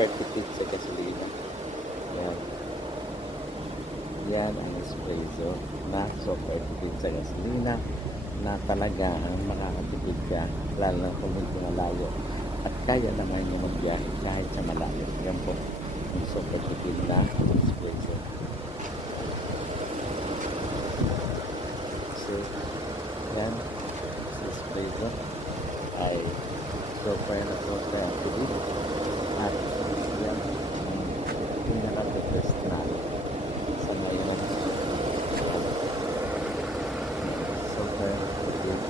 super tipid sa gasolina. Yan. Yan ang espresso na super tipid sa gasolina na talagang makakatipid ka lalo na kung medyo malayo at kaya naman yung magbiyahe kahit sa malayo. Yan po yung super tipid na espresso. So, yan sa espresso ay super na super tipid at yan ang pinaka-best na sa ngayon. Super tipid.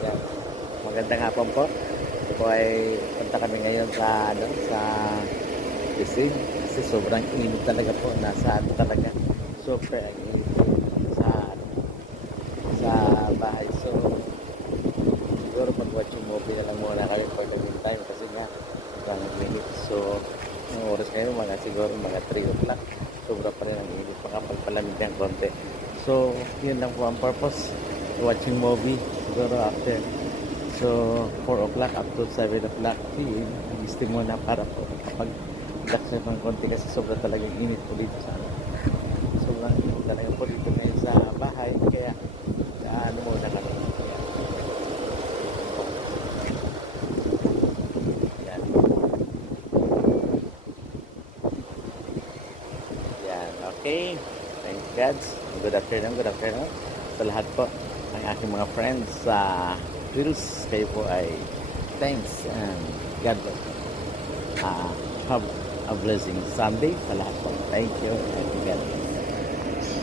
Yan. Magandang hapon po. Ito po ay punta kami ngayon sa sa Pasig kasi sobrang init talaga po. Nasa talaga super ang init sa sa bahay. So siguro mag-watching movie na lang muna kami for the meantime kasi nga sobrang init. So ang oras ngayon siguro mga 3 o'clock. Sobra pa rin ang init, makapagpalamig ng konti. So yun lang po ang purpose, watching movie siguro after. So 4 o'clock up to 7 o'clock i-steam muna para po kapag relax ng konti kasi sobra talagang init po dito sa sobrang init talaga po dito ngayon sa bahay kaya ano muna kami kaya, yan yan okay, thank God. Good afternoon sa lahat po ng aking mga friends sa Virus. Kayo po ay thanks and God bless. Have a blessing Sunday sa lahat po. Thank you and God bless.